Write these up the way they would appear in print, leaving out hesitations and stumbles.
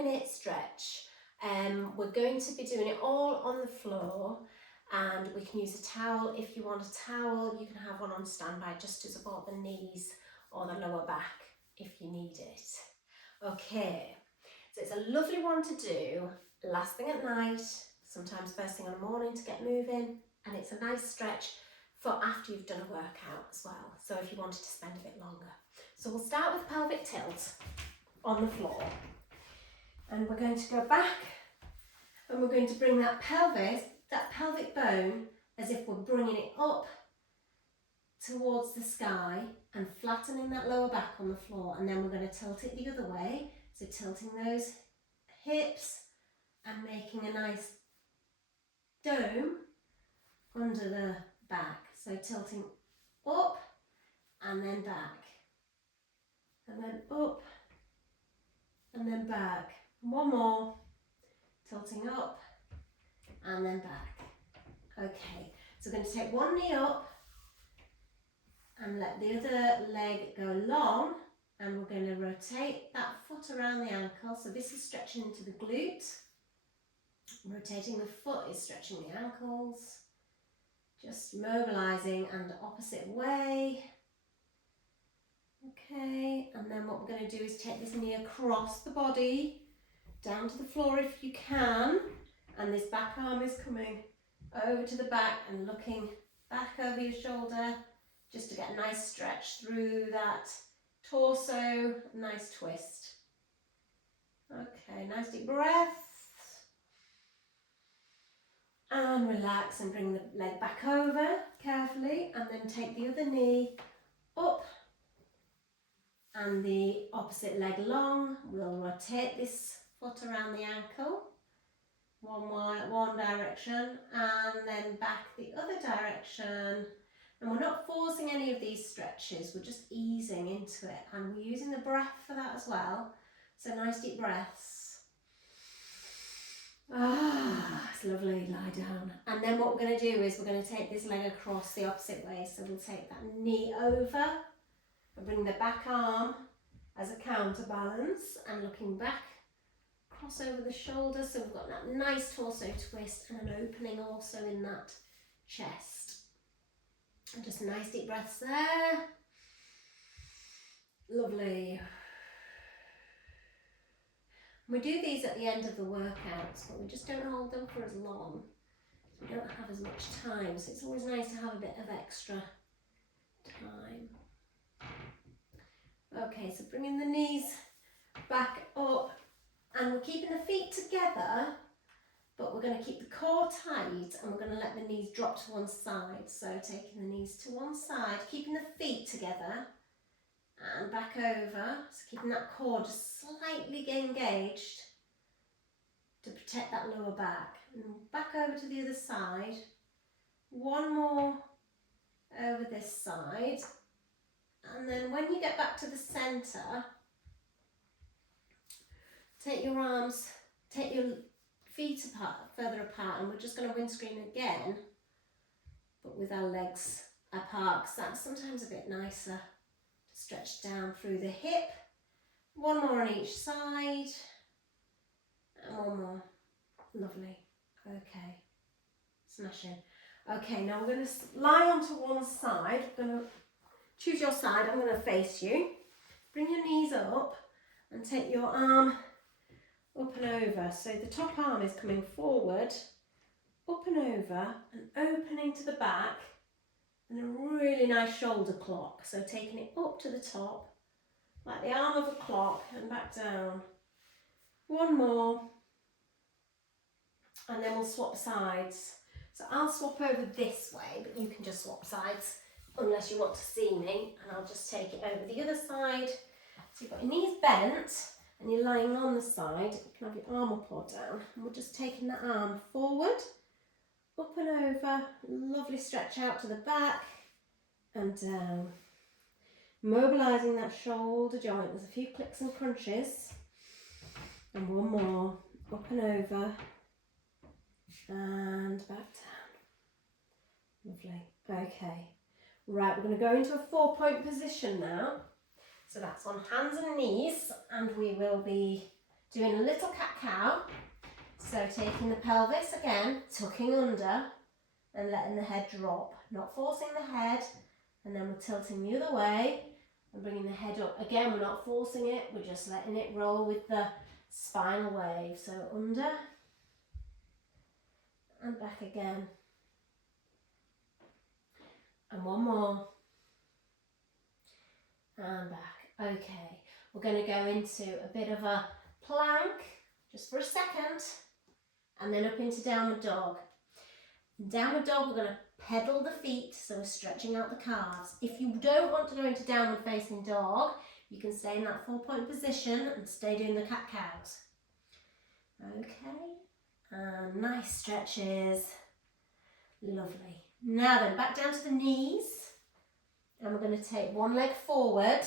5-minute stretch. We're going to be doing it all on the floor, and we can use a towel. If you want a towel, you can have one on standby just to support the knees or the lower back if you need it. Okay, so it's a lovely one to do last thing at night, sometimes first thing in the morning to get moving, and it's a nice stretch for after you've done a workout as well, so if you wanted to spend a bit longer. So we'll start with pelvic tilt on the floor, and we're going to go back and we're going to bring that pelvic bone as if we're bringing it up towards the sky and flattening that lower back on the floor, and then we're going to tilt it the other way, so tilting those hips and making a nice dome under the back, so tilting up and then back and then up and then back. One more, tilting up and then back. Okay, so we're going to take one knee up and let the other leg go long, and we're going to rotate that foot around the ankle. So this is stretching into the glute. Rotating the foot is stretching the ankles. Just mobilising and the opposite way. Okay, and then what we're going to do is take this knee across the body, down to the floor if you can, and this back arm is coming over to the back and looking back over your shoulder, just to get a nice stretch through that torso, nice twist. Okay, nice deep breath. And relax and bring the leg back over carefully, and then take the other knee up and the opposite leg long. We'll rotate this foot around the ankle, one direction, and then back the other direction. And we're not forcing any of these stretches, we're just easing into it, and we're using the breath for that as well. So nice deep breaths. It's lovely, lie down. And then what we're going to do is we're going to take this leg across the opposite way. So we'll take that knee over and bring the back arm as a counterbalance and looking back, cross over the shoulder. So we've got that nice torso twist and an opening also in that chest. And just nice deep breaths there. Lovely. We do these at the end of the workouts, but we just don't hold them for as long. We don't have as much time, so it's always nice to have a bit of extra time. Okay, so bringing the knees back up, and we're keeping the feet together, but we're going to keep the core tight, and we're going to let the knees drop to one side. So taking the knees to one side, keeping the feet together, and back over, so keeping that core just slightly engaged to protect that lower back. And back over to the other side, one more over this side, and then when you get back to the centre, take your arms, take your feet apart, further apart, and we're just going to windscreen again, but with our legs apart, because that's sometimes a bit nicer. Stretch down through the hip, one more on each side, and one more. Lovely. Okay, smashing. Okay, now we're going to lie onto one side. We're going to choose your side. I'm going to face you. Bring your knees up and take your arm up and over. So the top arm is coming forward, up and over, and opening to the back. And a really nice shoulder clock, so taking it up to the top, like the arm of a clock, and back down. One more, and then we'll swap sides. So I'll swap over this way, but you can just swap sides unless you want to see me, and I'll just take it over the other side. So you've got your knees bent, and you're lying on the side. You can have your arm up or down, and we're just taking that arm forward, up and over, lovely stretch out to the back and down. Mobilising that shoulder joint. There's a few clicks and crunches. And one more, up and over and back down. Lovely. Okay. Right, we're going to go into a 4-point position now. So that's on hands and knees, and we will be doing a little cat-cow. So taking the pelvis again, tucking under and letting the head drop, not forcing the head, and then we're tilting the other way and bringing the head up. Again, we're not forcing it, we're just letting it roll with the spinal wave. So under and back again. And one more. And back. Okay, we're going to go into a bit of a plank just for a second and then up into downward dog. In downward dog, we're going to pedal the feet, so we're stretching out the calves. If you don't want to go into downward facing dog, you can stay in that 4-point position and stay doing the cat-cows. Okay, and nice stretches. Lovely. Now then, back down to the knees, and we're going to take one leg forward.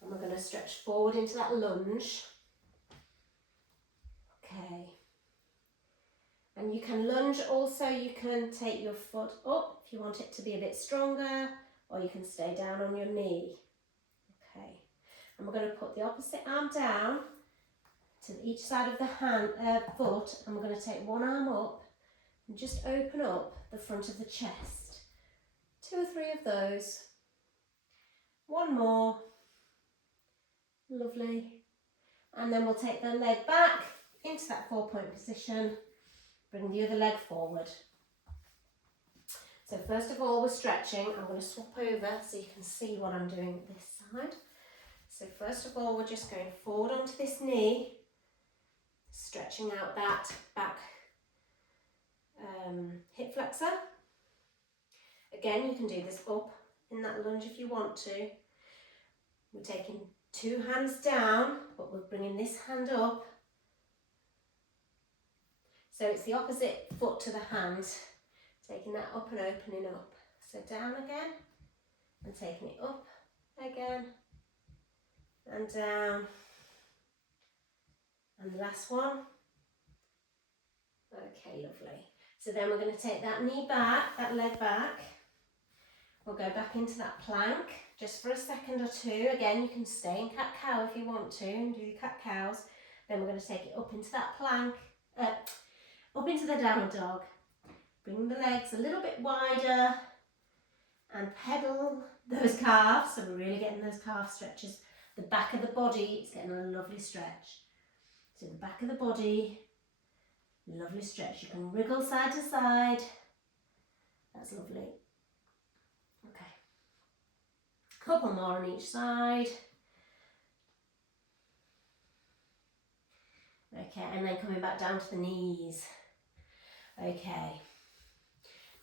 And we're going to stretch forward into that lunge. Okay. And you can lunge also, you can take your foot up if you want it to be a bit stronger, or you can stay down on your knee. Okay. And we're going to put the opposite arm down to each side of the foot, and we're going to take one arm up and just open up the front of the chest. 2 or 3 of those. One more. Lovely. And then we'll take the leg back into that 4-point position, bring the other leg forward. So first of all, we're stretching. I'm going to swap over so you can see what I'm doing this side. So first of all, we're just going forward onto this knee, stretching out that back hip flexor. Again, you can do this up in that lunge if you want to. We're taking 2 hands down, but we're bringing this hand up. So it's the opposite foot to the hand, taking that up and opening up. So down again, and taking it up again, and down. And the last one. Okay, lovely. So then we're going to take that knee back, that leg back. We'll go back into that plank just for a second or 2. Again, you can stay in cat-cow if you want to and do the cat-cows. Then we're going to take it up into that plank, up into the downward dog. Bring the legs a little bit wider and pedal those calves. So we're really getting those calf stretches. The back of the body is getting a lovely stretch. So the back of the body, lovely stretch. You can wriggle side to side. That's lovely. Okay. Couple more on each side. Okay, and then coming back down to the knees. Okay.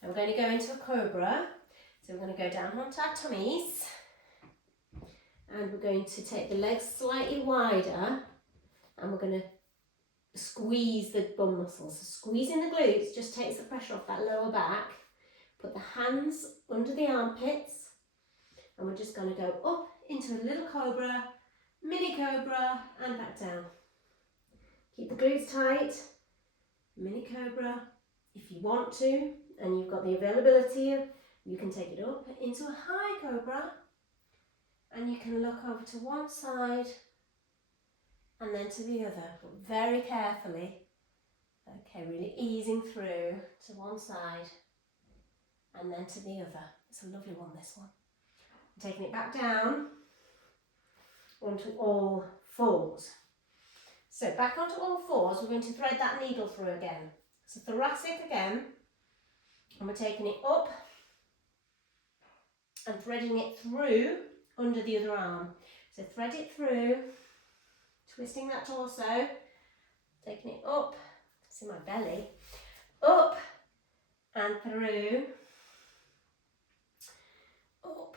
Now we're going to go into a cobra. So we're going to go down onto our tummies. And we're going to take the legs slightly wider. And we're going to squeeze the bum muscles. So squeezing the glutes just takes the pressure off that lower back. Put the hands under the armpits. And we're just going to go up into a little cobra, mini cobra, and back down. Keep the glutes tight. Mini cobra. If you want to, and you've got the availability, you can take it up into a high cobra. And you can look over to one side and then to the other, but very carefully. Okay, really easing through to one side and then to the other. It's a lovely one, this one. I'm taking it back down onto all fours. So back onto all fours, we're going to thread that needle through again. So thoracic again, and we're taking it up and threading it through under the other arm. So thread it through, twisting that torso, taking it up, see my belly, up and through, up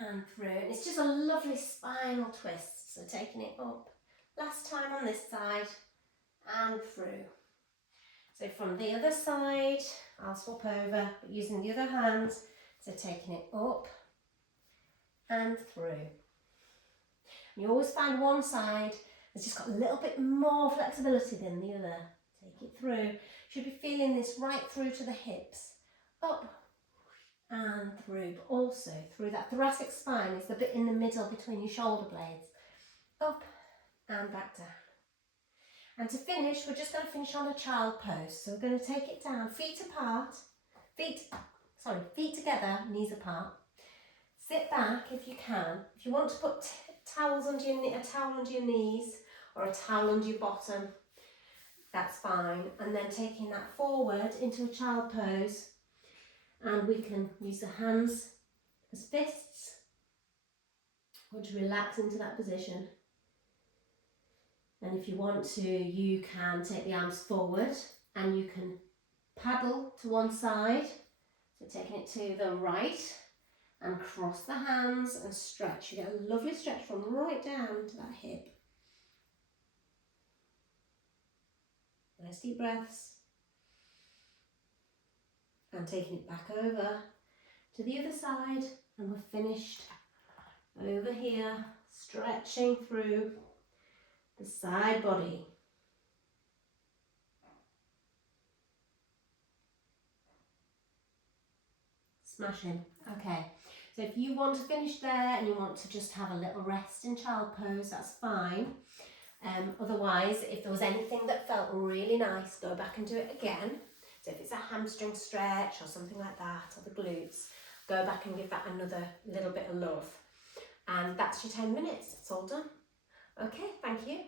and through. And it's just a lovely spinal twist. So taking it up, last time on this side and through. So from the other side, I'll swap over, but using the other hand, so taking it up and through. You always find one side has just got a little bit more flexibility than the other. Take it through. Should be feeling this right through to the hips. Up and through, but also through that thoracic spine is the bit in the middle between your shoulder blades. Up and back down. And to finish, we're just going to finish on a child pose. So we're going to take it down, feet apart, feet together, knees apart. Sit back if you can. If you want to put a towel under your knees or a towel under your bottom, that's fine. And then taking that forward into a child pose, and we can use the hands as fists. Or to relax into that position. And if you want to, you can take the arms forward and you can paddle to one side. So taking it to the right and cross the hands and stretch. You get a lovely stretch from right down to that hip. Nice deep breaths. And taking it back over to the other side, and we're finished over here, stretching through the side body. Smashing. Okay, so if you want to finish there and you want to just have a little rest in child pose, that's fine. Otherwise, if there was anything that felt really nice, go back and do it again. So if it's a hamstring stretch or something like that, or the glutes, go back and give that another little bit of love. And that's your 10 minutes. It's all done. Okay, thank you.